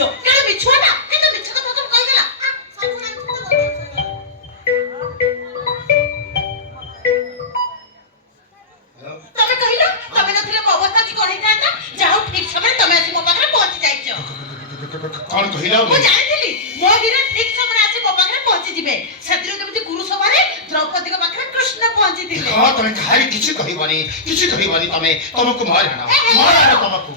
ସତ୍ୟ କାଳେ ମିଛୁଆଟା ଏ ତ ମିଛ କଥା ସବୁ କହିଦେଲା ତମେ କହିଲ ତମେ ନଥିଲେ ମୋ ଅବସ୍ଥା କି କଣ ହେଇଥାନ୍ତା ଯାହା ହଉ ଠିକ ସମୟରେ ତମେ ଆସି ମୋ ପାଖରେ ପହଞ୍ଚି ଯାଇଛ କଣ କହିଲ ମୁଁ ଜାଣିଥିଲି ମୋ ବୀର ଠିକ ସମୟରେ ଆସି ମୋ ପାଖରେ ପହଞ୍ଚିଯିବେ ସେଥିରୁ ଯେମିତି ଗୁରୁ ସଭାରେ ଦ୍ରୌପଦୀଙ୍କ ପାଖରେ କୃଷ୍ଣ ପହଞ୍ଚିଥିଲେ ହଁ ତମେ କାହାରି କିଛି କହିବନି ତମେ ତମକୁ ମାର ତମକୁ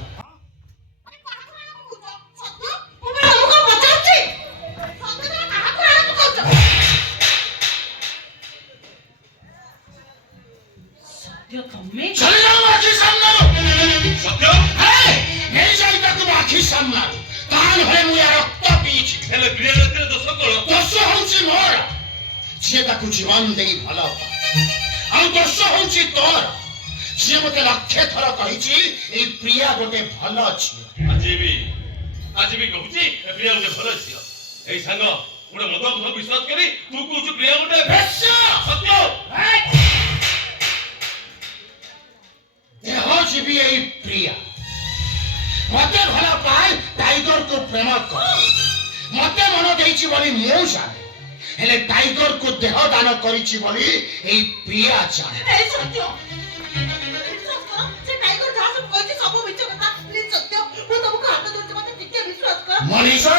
चले जाओ आखी सामने सत्य नहीं जाई ताकू आखी सामने कान भरे मुया रक्त पीछ हेले प्रिय रत्न दोष कोन दोष होउची मोर जे ताकू जीवन देई भलो आ दोष होउची तोर जे मते लक्ष्य थर कहिची ए प्रिया गोटे भलो छी आज भी कहूची प्रिया गोटे भलो छी ए संग गोटे मत को विश्वास करी तू कहूची प्रिया गोटे बेश्या सत्य देह जीवी ए प्रिया मते भला पाए टाइगर को प्रेम कर मते मन देइची बोली मो जाने हेले टाइगर को देह दान करिची बोली ए प्रिया जाने ए सत्य विश्वास करो से टाइगर जहां सब कहती सब मिछ कथा प्लीज सत्य वो तुमको हाथ जोड़ते मत टिके विश्वास कर मनीषा